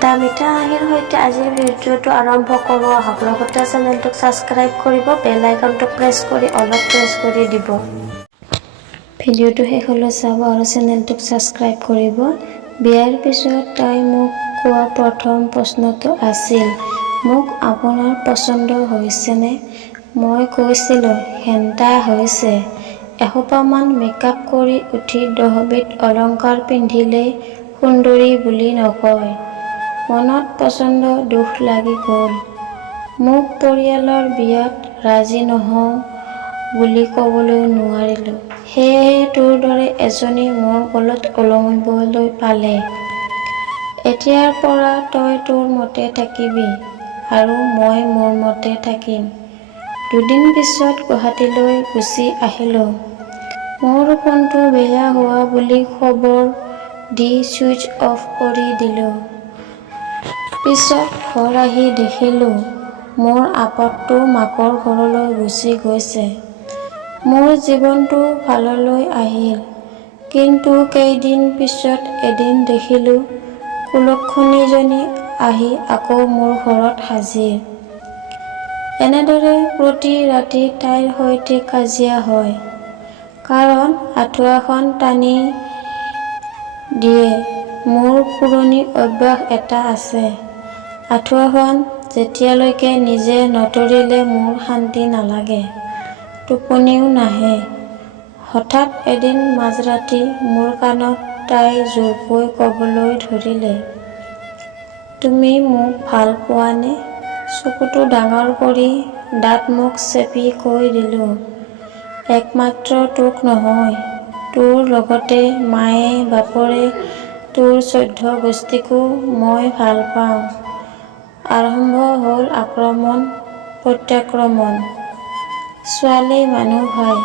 এটা মিঠা হাঁহিৰ সৈতে আজিৰ ভিডিঅ'টো আৰম্ভ কৰোঁ আহক। লগতে চেনেলটোক ছাবস্ক্ৰাইব কৰিব, বেল আইকনটো প্ৰেছ কৰি দিব। ভিডিঅ'টো শেষলৈ চাব আৰু চেনেলটোক ছাবস্ক্ৰাইব কৰিব। বিয়াৰ পিছত তাই মোক কোৱা প্ৰথম প্ৰশ্নটো আছিল, মোক আপোনাৰ পচন্দ হৈছেনে? মই কৈছিলোঁ, হেণ্টা হৈছে। এসোপামান মেকআপ কৰি উঠি 10বিধ অলংকাৰ পিন্ধিলেই সুন্দৰী বুলি নকয়। মনত পচন্দ দুখ লাগি গ'ল। মোক পৰিয়ালৰ বিয়াত ৰাজি নহওঁ বুলি ক'বলৈ নোৱাৰিলোঁ। সেয়েহে তোৰ দৰে এজনী মোৰ গলত ওলমিবলৈ পালে। এতিয়াৰ পৰা তই তোৰ মতে থাকিবি আৰু মই মোৰ মতে থাকিম। দুদিন পিছত গুৱাহাটীলৈ গুচি আহিলোঁ। মোৰ ফোনটো বেয়া হোৱা বুলি খবৰ দি ছুইচ অফ কৰি দিলোঁ। পিছত ঘৰ আহি দেখিলোঁ মোৰ আপদটো মাকৰ ঘৰলৈ গুচি গৈছে। মোৰ জীৱনটো ভাললৈ আহিল। কিন্তু কেইদিন পিছত এদিন দেখিলোঁ কুলক্ষণীজনী আহি আকৌ মোৰ ঘৰত হাজিৰ। এনেদৰে প্ৰতি ৰাতি তাইৰ সৈতে কাজিয়া হয়। কাৰণ আঁঠুৱাখন টানি দিয়ে। মোৰ পুৰণি অভ্যাস এটা আছে। আঁঠুৱাখন যেতিয়ালৈকে নিজে নতৰিলে মোৰ শান্তি নালাগে, টোপনিও নাহে। হঠাৎ এদিন মাজৰাতি মোৰ কাণত তাই জোৰকৈ ক'বলৈ ধৰিলে, তুমি মোক ভাল পোৱানে? চকুটো ডাঙৰ কৰি দাঁত মুখ চেপি কৈ দিলোঁ, একমাত্ৰ তোক নহয়, তোৰ লগতে মায়ে বাপৰে তোৰ 14 গোষ্ঠীকো মই ভাল পাওঁ। আৰম্ভ হ'ল আক্ৰমণ প্ৰত্যাক্ৰমণ। ছোৱালী মানুহ ভাই,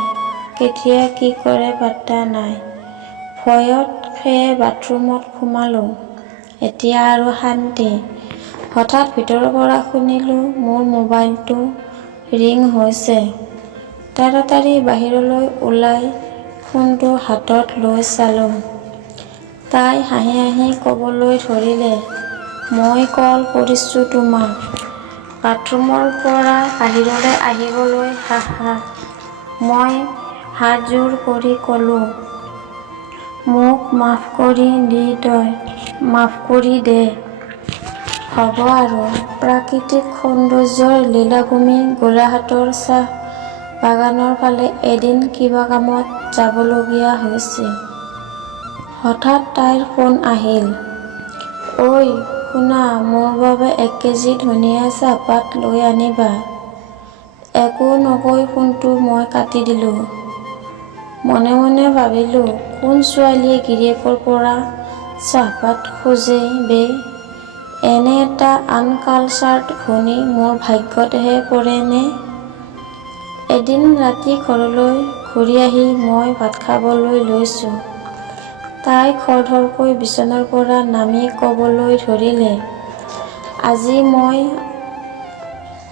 কেতিয়া কি কৰে পাত্তা নাই। ভয়ত সেয়ে বাথৰুমত সোমালোঁ। এতিয়া আৰু শান্তি। হঠাৎ ভিতৰৰ পৰা শুনিলোঁ মোৰ মোবাইলটো ৰিং হৈছে। তাড়াতাড়ি বাহিৰলৈ ওলাই ফোনটো হাতত লৈ চালোঁ। তাই হাঁহি হাঁহি ক'বলৈ ধৰিলে, মই কল কৰিছোঁ তোমাক। বাথৰুমৰ পৰা বাহিৰলৈ আহিবলৈ মই হাতজোৰ কৰি ক'লোঁ, মোক মাফ কৰি মাফ কৰি দে। হ'ব আৰু। প্ৰাকৃতিক সৌন্দৰ্যৰ লীলাভূমি গোলাঘাটৰ চাহ বাগানৰ ফালে এদিন কিবা কামত যাবলগীয়া হৈছিল। হঠাৎ তাইৰ ফোন আহিল, ঐ শুনা, মোৰ বাবে 1 কেজি ধনিয়া চাহপাত লৈ আনিবা। একো নকৈ ফোনটো মই কাটি দিলোঁ। মনে মনে ভাবিলোঁ, কোন ছোৱালীয়ে গিৰিয়েকৰ পৰা চাহপাত খোজে বে? এনে এটা আনকালচাৰ্ড ভনী মোৰ ভাগ্যতহে পৰেনে? এদিন ৰাতি ঘৰলৈ ঘূৰি আহি মই ভাত খাবলৈ লৈছোঁ। তাই খৰধৰকৈ বিচনাৰ পৰা নামি ক'বলৈ ধৰিলে, আজি মই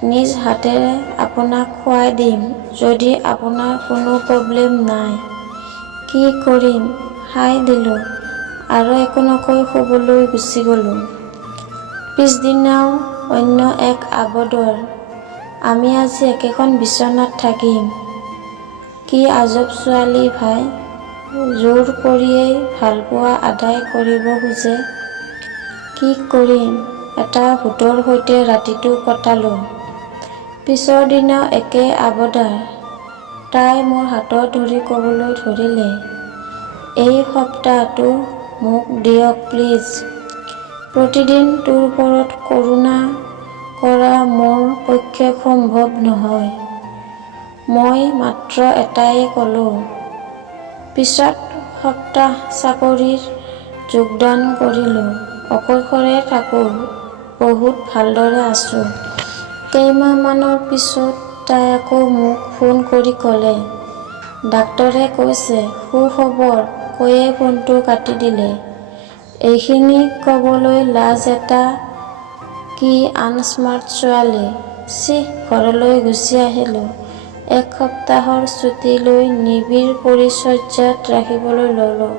নিজ হাতেৰে আপোনাক খুৱাই দিম যদি আপোনাৰ কোনো প্ৰব্লেম নাই। কি কৰিম? খাই দিলোঁ আৰু একো নকৈ শুবলৈ গুচি গ'লোঁ। পিছদিনাও অন্য এক আবদাৰ, আমি আজি একেখন বিচনাত থাকিম। কি আজব ছোৱালী ভাই, জোৰ কৰিয়েই ভালপোৱা আদায় কৰিব খোজে। কি কৰিম? এটা ভূতৰ সৈতে ৰাতিটো কটালোঁ। পিছৰ দিনাও একে আবদাৰ। তাই মোৰ হাতত ধৰি ক'বলৈ ধৰিলে, এই সপ্তাহটো মোক দিয়ক প্লিজ। প্ৰতিদিন তোৰ ওপৰত কৰুণা কৰা মোৰ পক্ষে সম্ভৱ নহয়। মই মাত্ৰ এটাই ক'লোঁ। পিছত সপ্তাহ চাকৰিত যোগদান কৰিলোঁ। অকলশৰে থাকোঁ, বহুত ভালদৰে আছোঁ। কেইমাহমানৰ পিছত তাই আকৌ মোক ফোন কৰি ক'লে, ডাক্তৰে কৈছে সুখবৰ, কৈয়ে ফোনটো কাটি দিলে। এইখিনি ক'বলৈ লাজ এটা, কি আনস্মাৰ্ট ছোৱালী। চিঃ, ঘৰলৈ গুচি আহিলোঁ। 1 সপ্তাহৰ ছুটী লৈ নিবিড় পৰিচৰ্যাত ৰাখিবলৈ ল'লোঁ।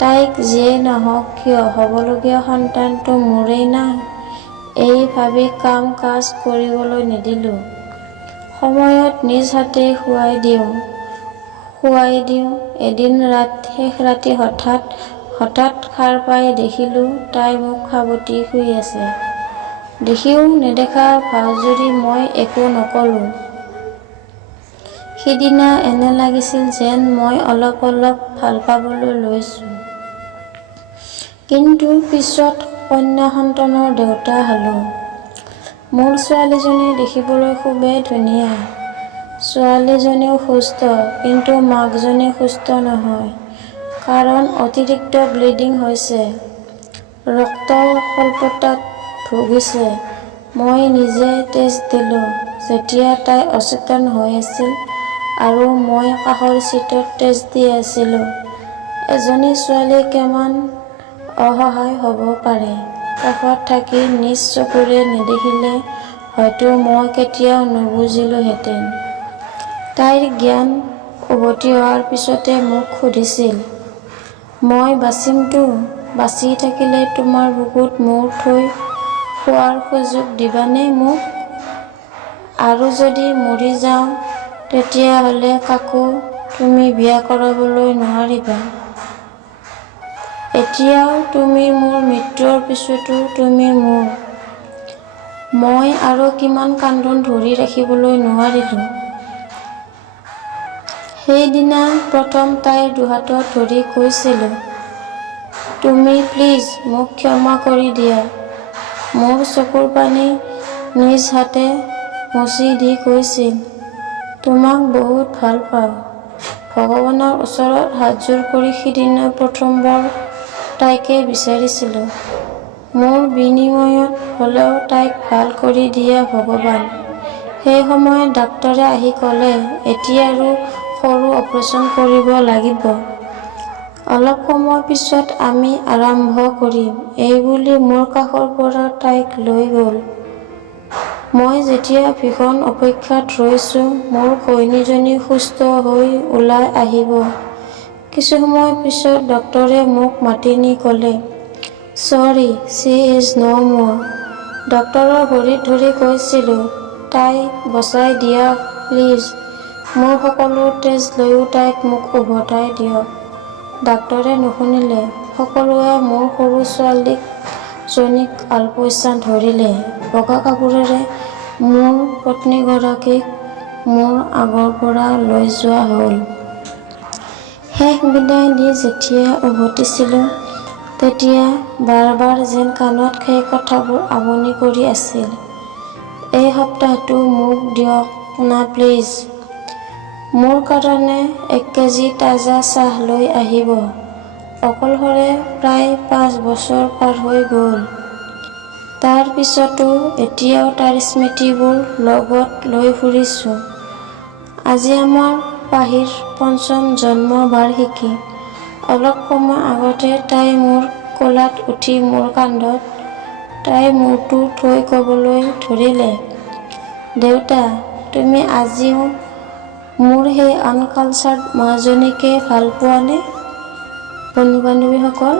তাইক যিয়েই নহওক কিয় হ'বলগীয়া সন্তানটো মোৰেই না, এই ভাবি কাম কাজ কৰিবলৈ নিদিলোঁ। সময়ত নিজ হাতে খুৱাই দিওঁ। এদিন শেষ ৰাতি হঠাৎ সাৰ পাই দেখিলোঁ তাই মোক সাৱটি শুই আছে। দেখিও নেদেখা ভাওজুৰি মই একো নকলোঁ। সিদিনা এনে লাগিছিল যেন মই অলপ ভাল পাবলৈ লৈছোঁ। কিন্তু পিছত কন্যা সন্তানৰ দেউতা হ'লোঁ। মোৰ ছোৱালীজনী দেখিবলৈ খুবেই ধুনীয়া। ছোৱালীজনীও সুস্থ, কিন্তু মাকজনী সুস্থ নহয়। কাৰণ অতিৰিক্ত ব্লিডিং হৈছে, ৰক্ত স্বল্পতাত ভুগিছে। মই নিজে টেষ্ট দিলোঁ যেতিয়া তাই অচেতন হৈ আছিল আৰু মই কাষৰ চিটত টেষ্ট দি আছিলোঁ। এজনী ছোৱালী কিমান অসহায় হ'ব পাৰে। কাষত থাকি নিজ চকুৰে নেদেখিলে হয়তো মই কেতিয়াও নুবুজিলোহেঁতেন। তাইৰ জ্ঞান উভতি অহাৰ পিছতে মোক সুধিছিল, মই বাচিমতো? বাচি থাকিলে তোমাৰ বুকুত মূৰ থৈ শোৱাৰ সুযোগ দিবানে মোক? আৰু যদি মৰি যাওঁ তেতিয়াহ'লে কাকো তুমি বিয়া কৰাবলৈ নোৱাৰিবা। এতিয়াও তুমি মোৰ, মৃত্যুৰ পিছতো তুমি মোৰ। মই আৰু কিমান কান্দোন ধৰি ৰাখিবলৈ নোৱাৰিলোঁ। সেইদিনা প্ৰথম তাইৰ দুহাতত ধৰি কৈছিলোঁ, তুমি প্লিজ মোক ক্ষমা কৰি দিয়া। মোৰ চকুৰ পানী নিজ হাতে মচি দি কৈছিল, তোমাক বহুত ভাল পাওঁ। ভগৱানৰ ওচৰত হাতযোৰ কৰি সিদিনা প্ৰথমবাৰ তাইকে বিচাৰিছিলোঁ। মোৰ বিনিময়ত হ'লেও তাইক ভাল কৰি দিয়া ভগৱান। সেই সময়ত ডাক্তৰে আহি ক'লে, এতিয়া আৰু সৰু অপাৰেশ্যন কৰিব লাগিব। অলপ সময় পিছত আমি আৰম্ভ কৰিম। এইবুলি মোৰ কাষৰ পৰা তাইক লৈ গ'ল। মই যেতিয়া ভীষণ অপেক্ষাত ৰৈছোঁ মোৰ ঘৈণীজনী সুস্থ হৈ ওলাই আহিব। কিছু সময় পিছত ডক্তৰে মোক মাতি নি ক'লে, ছৰী, শ্বি ইজ ন' মোৰ। ডক্তৰৰ ভৰিত ধৰি কৈছিলোঁ, তাইক বচাই দিয়ক প্লিজ। মোৰ সকলো টেষ্ট লৈও তাইক মোক উভতাই দিয়ক। ডাক্তৰে নুশুনিলে। সকলোৱে মোৰ সৰু ছোৱালীজনীক আলপৈচান ধৰিলে। বগা কাপোৰেৰে মোৰ পত্নীগৰাকীক মোৰ আগৰ পৰা লৈ যোৱা হ'ল। শেষ বিদায় দি যেতিয়া উভতিছিলোঁ তেতিয়া বাৰ যেন কাণত সেই কথাবোৰ আমনি কৰি আছিল। এই সপ্তাহটো মোক দিয়ক না প্লিজ। মোৰ কাৰণে 1 কেজি তাজা চাহ লৈ আহিব। অকলশৰে প্ৰায় 5 বছৰ পাৰ হৈ গ'ল। তাৰ পিছতো এতিয়াও তাৰ স্মৃতিবোৰ লগত লৈ ফুৰিছোঁ। আজি আমাৰ পাহিৰ 5ম জন্ম বাৰ্ষিকী। অলপ সময় আগতে তাই মোৰ কোলাত উঠি মোৰ কান্ধত তাই মূৰটো থৈ ক'বলৈ ধৰিলে, দেউতা, তুমি আজিও মোৰ সেই আনকালচাৰ্ড মাজনীকে ভাল পোৱানে? বন্ধু-বান্ধৱীসকল,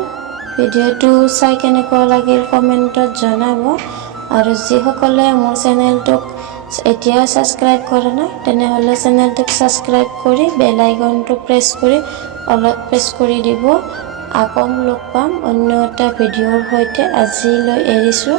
ভিডিঅ'টো চাই কেনেকুৱা লাগিল কমেণ্টত জনাব। আৰু যিসকলে মোৰ চেনেলটোক এতিয়াও ছাবস্ক্ৰাইব কৰা নাই তেনেহ'লে চেনেলটোক ছাবস্ক্ৰাইব কৰি বেল আইকনটো প্ৰেছ কৰি দিব। আকৌ লগ পাম অন্য এটা ভিডিঅ'ৰ সৈতে। আজিলৈ এৰিছোঁ।